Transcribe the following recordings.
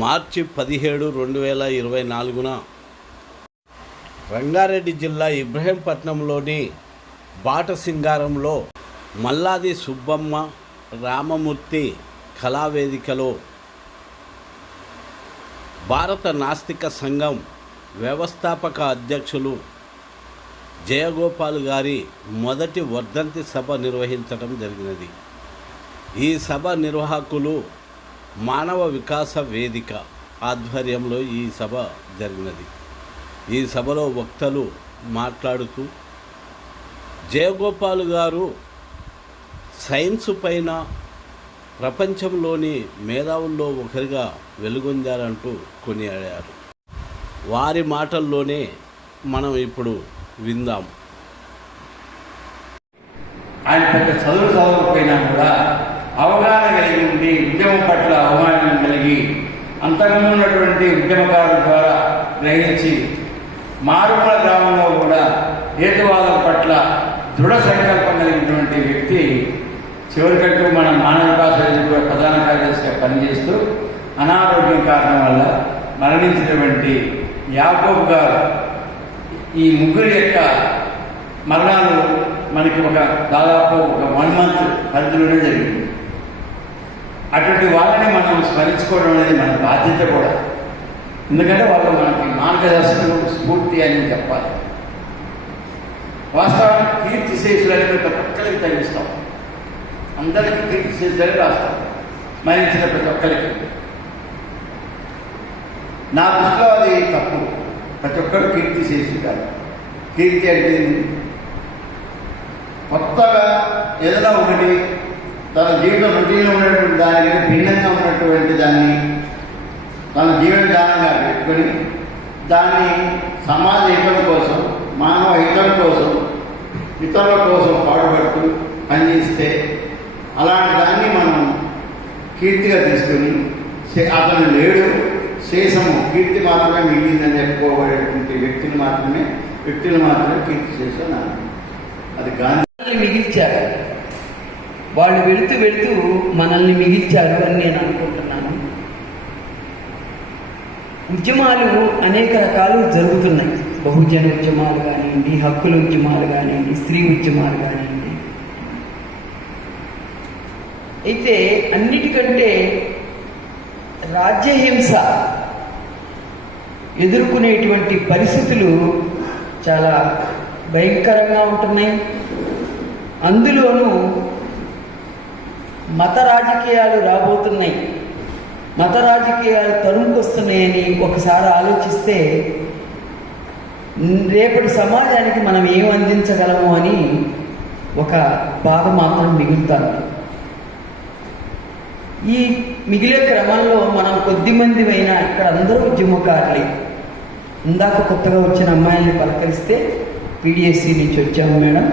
మార్చి 17, 2024 రంగారెడ్డి జిల్లా ఇబ్రహీంపట్నంలోని బాటసింగారంలో మల్లాది సుబ్బమ్మ రామమూర్తి కళావేదికలో భారత నాస్తిక సంఘం వ్యవస్థాపక అధ్యక్షులు జయగోపాల్ గారి మొదటి వర్ధంతి సభ నిర్వహించడం జరిగినది. ఈ సభ నిర్వాహకులు మానవ వికాస వేదిక ఆధ్వర్యంలో ఈ సభ జరిగినది. ఈ సభలో వక్తలు మాట్లాడుతూ జయగోపాల్ గారు సైన్స్ పైన ప్రపంచంలోని మేధావుల్లో ఒకరిగా వెలుగొందారంటూ కొనియాడారు. వారి మాటల్లోనే మనం ఇప్పుడు విందాం. ఆయన పెద్ద చదవకపోయినా కూడా అవగాహన కలిగి ఉండి ఉద్యమం పట్ల అవగాహన కలిగి అంతకుముందు ఉన్నటువంటి ఉద్యమకారుల ద్వారా గ్రహించి మారుమూల గ్రామంలో కూడా హేతువాదం పట్ల దృఢ సంకల్పం కలిగినటువంటి వ్యక్తి చివరికట్టు మన మానవ వికాస వేదిక ప్రధాన కార్యదర్శిగా పనిచేస్తూ అనారోగ్యం కారణం వల్ల మరణించినటువంటి యాకోబ్ గారు ఈ ముగ్గురి యొక్క మరణాలు మనకి దాదాపు ఒక 1 month పరిధిలోనే జరిగింది. అటువంటి వాళ్ళని మనం స్మరించుకోవడం అనేది మన బాధ్యత కూడా. ఎందుకంటే వాళ్ళు మనకి మార్గదర్శకులు, స్ఫూర్తి అని చెప్పాలి. వాస్తవానికి కీర్తి శేషులని ప్రతి ఒక్కరికి తగ్గిస్తాం, అందరికీ కీర్తి శేషులని రాస్తాం, స్మరించిన ప్రతి ఒక్కరికి. నా దృష్టిలో అది తప్పు. ప్రతి ఒక్కరు కీర్తి శేషులు కాదు. కీర్తి అంటే కొత్తగా ఏదైనా ఒకటి తన జీవిత రొటీన్లో ఉన్నటువంటి దానికి భిన్నంగా ఉన్నటువంటి దాన్ని తన జీవన దానంగా పెట్టుకొని దాన్ని సమాజ హితం కోసం, మానవ హితం కోసం, ఇతరుల కోసం పాటుపడుతూ పనిచేస్తే అలాంటి దాన్ని మనం కీర్తిగా తీసుకొని అతను లేడు, శేషము కీర్తి మాత్రమే మిగిలిందని చెప్పుకోబడేటువంటి వ్యక్తులు మాత్రమే కీర్తి చేశాను. అది గాంధీ మిగిల్చారు. వాళ్ళు వెళుతూ మనల్ని మిగిల్చారు అని నేను అనుకుంటున్నాను. ఉద్యమాలు అనేక రకాలు జరుగుతున్నాయి. బహుజన ఉద్యమాలు కానివ్వండి, హక్కుల ఉద్యమాలు కానివ్వండి, స్త్రీ ఉద్యమాలు కానివ్వండి. అయితే అన్నిటికంటే రాజ్యహింస ఎదుర్కొనేటువంటి పరిస్థితులు చాలా భయంకరంగా ఉంటున్నాయి. అందులోనూ మత రాజకీయాలు రాబోతున్నాయి. మత రాజకీయాలు తరుముకొస్తున్నాయని ఒకసారి ఆలోచిస్తే రేపటి సమాజానికి మనం ఏం అందించగలము అని ఒక బాధ మాత్రం మిగులుతారు. ఈ మిగిలే క్రమంలో మనం కొద్దిమంది అయినా ఇక్కడ అందరూ ఉద్యమకారులే. ఇందాక కొత్తగా వచ్చిన అమ్మాయిల్ని పలకరిస్తే పీడిఎస్సి నుంచి వచ్చాము మేడం,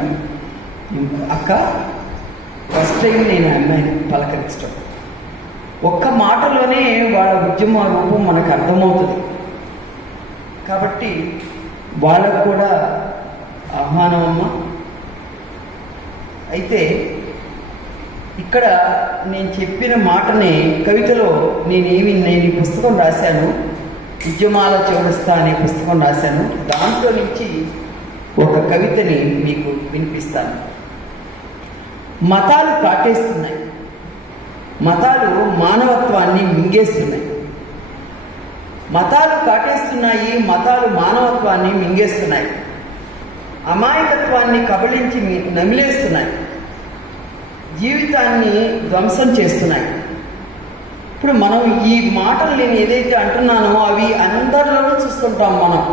అక్క ఫస్ట్ టైం నేను అమ్మాయిని పలకరించడం. ఒక్క మాటలోనే వాళ్ళ ఉద్యమ రూపం మనకు అర్థమవుతుంది. కాబట్టి వాళ్ళకు కూడా ఆహ్వానం అమ్మ. అయితే ఇక్కడ నేను చెప్పిన మాటనే కవితలో నేను ఈ పుస్తకం రాశాను, ఉద్యమాల చౌరస్తా అనే పుస్తకం రాశాను. దాంట్లో నుంచి ఒక కవితని మీకు వినిపిస్తాను. మతాలు కాటేస్తున్నాయి, మతాలు మానవత్వాన్ని మింగేస్తున్నాయి. మతాలు కాటేస్తున్నాయి, మతాలు మానవత్వాన్ని మింగేస్తున్నాయి. అమాయకత్వాన్ని కబళించి నమిలేస్తున్నాయి, జీవితాన్ని ధ్వంసం చేస్తున్నాయి. ఇప్పుడు మనం ఈ మాటలు నేను ఏదైతే అంటున్నానో అవి అందరిలోనూ చూస్తుంటాం. మనం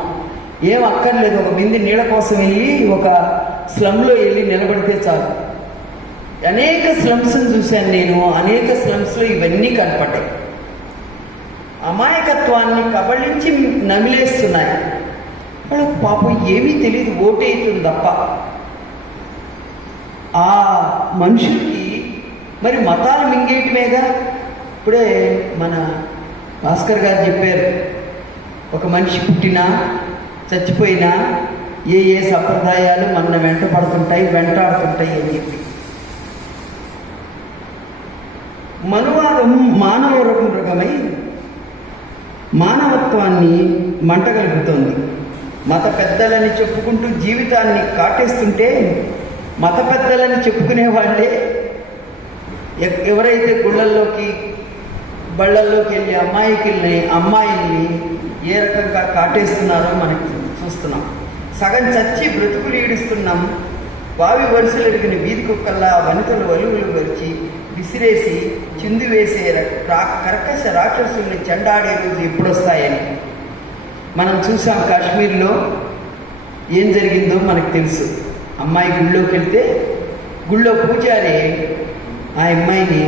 ఏం అక్కర్లేదు, ఒక బింది నీళ్ళ కోసం వెళ్ళి ఒక స్లమ్లో వెళ్ళి నిలబడితే చాలు. అనేక స్లమ్స్ని చూశాను నేను, అనేక స్లమ్స్లో ఇవన్నీ కనపడ్డాయి. అమాయకత్వాన్ని కబళించి నమిలేస్తున్నాయి. వాళ్ళకు పాపం ఏమీ తెలియదు, ఓటేస్తుంది తప్ప. ఆ మనుషులకి మరి మతాలు మింగేయటమేగా. ఇప్పుడే మన భాస్కర్ గారు చెప్పారు, ఒక మనిషి పుట్టినా చచ్చిపోయినా ఏ ఏ సంప్రదాయాలు మన వెంట పడుతుంటాయి, వెంటాడుతుంటాయి అని చెప్పి. మనువాదం మానవ మృగమై మానవత్వాన్ని మంటగలుగుతోంది. మత పెద్దలని చెప్పుకుంటూ జీవితాన్ని కాటేస్తుంటే మత పెద్దలని చెప్పుకునే వాళ్ళే ఎవరైతే గుళ్ళల్లోకి బళ్ళల్లోకి వెళ్ళి అమ్మాయిల్ని ఏ రకంగా కాటేస్తున్నారో మనకి చూస్తున్నాం. సగం చచ్చి బ్రతుకులు ఈడుస్తున్నాం. వావి వరుసలు ఎరిగిన వీధి కుక్కల్లా వనితలు వలువులు వరిచి విసిరేసి చిందు వేసే కర్కశ రాక్షసుల్ని చెండాడే రోజు ఎప్పుడొస్తాయని మనం చూసాం. కాశ్మీర్లో ఏం జరిగిందో మనకు తెలుసు. అమ్మాయి గుళ్ళోకి వెళ్తే గుళ్ళో పూజారి ఆ అమ్మాయిని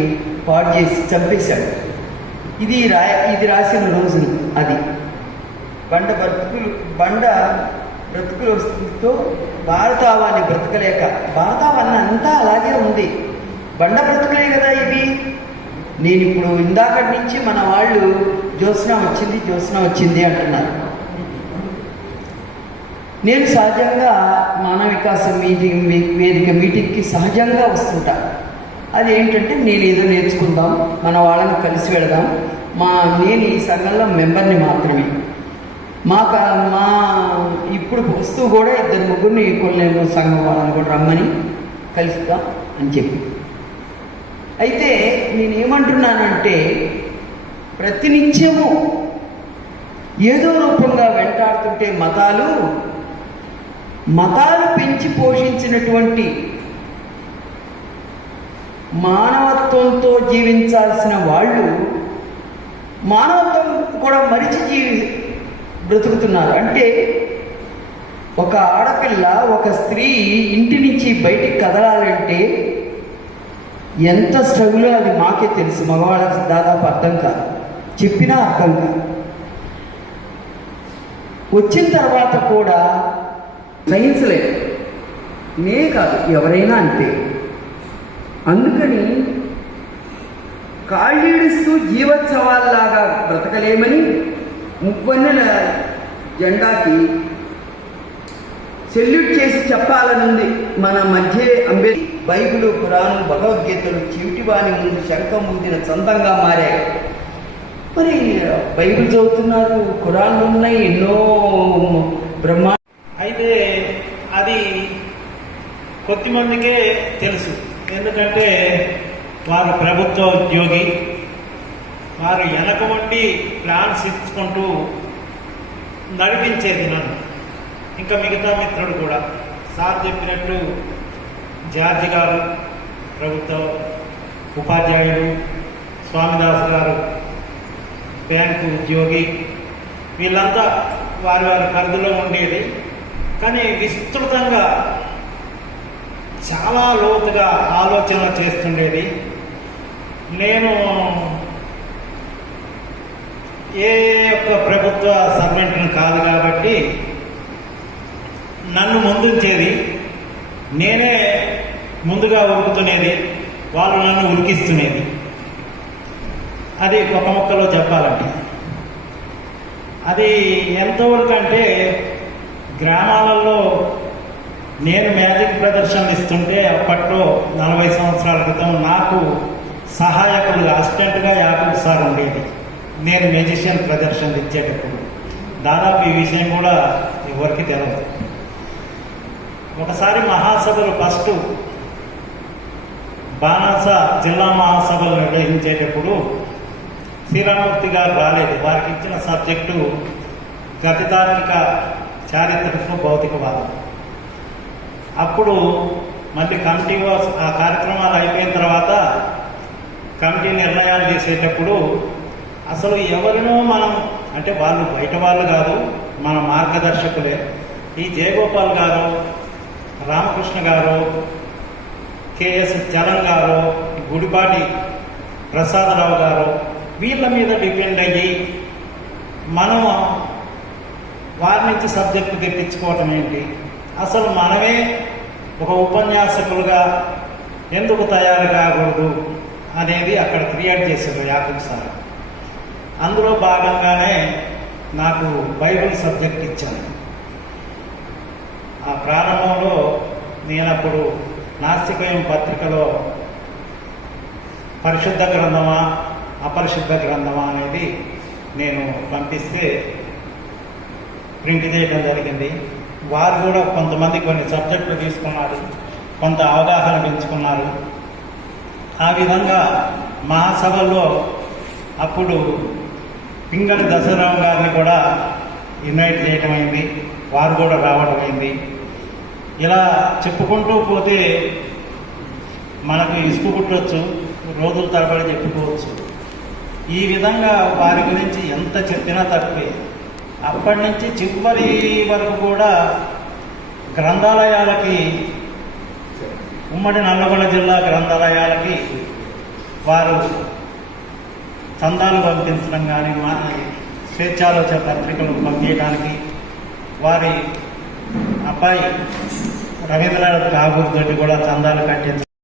పాడు చేసి చంపేశాడు. ఇది రాసిన రోజులు. అది బండ బ్రతుకులతో భారతావాన్ని బ్రతకలేక, భారతావాన్ని అంతా అలాగే ఉంది. బండ బ్రతుకులే కదా ఇవి. నేను ఇప్పుడు ఇందాకటి నుంచి మన వాళ్ళు జ్యోత్స్న వచ్చింది అంటున్నారు. నేను సహజంగా మానవ వికాసం వేదిక మీటింగ్కి సహజంగా వస్తుంటా. అది ఏంటంటే నేను ఏదో నేర్చుకుందాం, మన వాళ్ళని కలిసి వెళదాం. నేను ఈ సంఘంలో మెంబర్ని మాత్రమే. మా ఇప్పుడు వస్తూ కూడా 2-3 కొల్లేరు సంఘం వాళ్ళని కూడా రమ్మని కలుస్తాం అని చెప్పి. అయితే నేనేమంటున్నానంటే ప్రతినిత్యము ఏదో రూపంగా వెంటాడుతుంటే మతాలు పెంచి పోషించినటువంటి మానవత్వంతో జీవించాల్సిన వాళ్ళు మానవత్వం కూడా మరిచి బ్రతుకుతున్నారు. అంటే ఒక ఆడపిల్ల, ఒక స్త్రీ ఇంటి నుంచి బయటికి కదలాలంటే ఎంత స్ట్రగులో అది మాకే తెలుసు. మగవాళ్ళకి దాదాపు అర్థం కాదు, చెప్పినా అర్థం కాదు. వచ్చిన తర్వాత కూడా సహించలేదు. నే కాదు, ఎవరైనా అంతే. అందుకని కాళ్ళీడుస్తూ జీవోత్సవాల్లాగా బ్రతకలేమని ముప్పన్నెల జెండాకి సెల్యూట్ చేసి చెప్పాలనుంది. మన మధ్య బైబిలు, ఖురాను, భగవద్గీతలు చివిటివాని ముందు శంఖం ముందిన చందంగా మారాయి. మరి బైబిల్ చదువుతున్నారు, ఖురాన్లు ఉన్నాయి, ఎన్నో అయితే అది కొద్దిమందికే తెలుసు. ఎందుకంటే వారు ప్రభుత్వ ఉద్యోగి, వారు వెనక వంటి ప్లాన్స్ ఇచ్చుకుంటూ నడిపించేది నన్ను. ఇంకా మిగతా మిత్రుడు కూడా సార్ చెప్పినట్టు జార్జి గారు ప్రభుత్వ ఉపాధ్యాయుడు, స్వామిదాస్ గారు బ్యాంకు ఉద్యోగి, వీళ్ళంతా వారి పరిధిలో ఉండేది. కానీ విస్తృతంగా చాలా లోతుగా ఆలోచన చేస్తుండేది. నేను ఏ యొక్క ప్రభుత్వ సర్వెంట్ను కాదు కాబట్టి నన్ను ముందుంచేది, నేనే ముందుగా ఉరుకుతునేది, వాళ్ళు నన్ను ఉరికిస్తునేది. అది ఒక మొక్కలో చెప్పాలంటే అది ఎంతవరకు అంటే గ్రామాలలో నేను మ్యాజిక్ ప్రదర్శనలు ఇస్తుంటే అప్పట్లో 40 సంవత్సరాల క్రితం నాకు సహాయకులుగా అసిస్టెంట్గా యాకూబ్ సార్ ఉండేది. నేను మ్యాజిషియన్ ప్రదర్శనలు ఇచ్చేటప్పుడు దాదాపు ఈ విషయం కూడా ఎవరికి తెలియదు. ఒకసారి మహాసభలు ఫస్ట్ బాణాస జిల్లా మహాసభలు నిర్వహించేటప్పుడు శ్రీరామూర్తి గారు రాలేదు. వారికి ఇచ్చిన సబ్జెక్టు గతితార్కిక చారిత్రక భౌతికవాదం. అప్పుడు మళ్ళీ కమిటీ ఆ కార్యక్రమాలు అయిపోయిన తర్వాత కమిటీ నిర్ణయాలు చేసేటప్పుడు అసలు ఎవరినో మనం అంటే వాళ్ళు బయట వాళ్ళు కాదు, మన మార్గదర్శకులే. ఈ జయగోపాల్ గారు, రామకృష్ణ గారు, కెఎస్ చరణ్ గారు, గుడిపాటి ప్రసాదరావు గారు, వీళ్ళ మీద డిపెండ్ అయ్యి మనం వారి నుంచి సబ్జెక్టు తెప్పించుకోవటం ఏంటి, అసలు మనమే ఒక ఉపన్యాసకులుగా ఎందుకు తయారు కాకూడదు అనేది అక్కడ క్రియేట్ చేశారు యాకూబ్ సార్. అందులో భాగంగానే నాకు బైబిల్ సబ్జెక్ట్ ఇచ్చాను. ఆ ప్రారంభంలో నేనప్పుడు నాస్తికయం పత్రికలో పరిశుద్ధ గ్రంథమా అపరిశుద్ధ గ్రంథమా అనేది నేను పంపిస్తే ప్రింట్ చేయడం జరిగింది. వారు కూడా కొంతమంది కొన్ని సబ్జెక్టులు తీసుకున్నారు, కొంత అవగాహన పెంచుకున్నారు. ఆ విధంగా మహాసభలో అప్పుడు పింగళి దశరావు గారిని కూడా ఇన్వైట్ చేయటం అయింది, వారు కూడా రావడం అయింది. ఇలా చెప్పుకుంటూ పోతే మనకు ఇసుకు పుట్టవచ్చు, రోజుల తరబడి చెప్పుకోవచ్చు. ఈ విధంగా వారి గురించి ఎంత చెప్పినా తక్కువే. అప్పటి నుంచి చివరి వరకు కూడా గ్రంథాలయాలకి, ఉమ్మడి నల్లగొండ జిల్లా గ్రంథాలయాలకి వారు చందాలు పంపించడం కానీ, స్వేచ్ఛాలోచన పత్రికలు పంపించడానికి వారి అబ్బాయి రవీంద్రనాథ్ ఠాగూర్ తోటి కూడా చందాలు కట్టించడం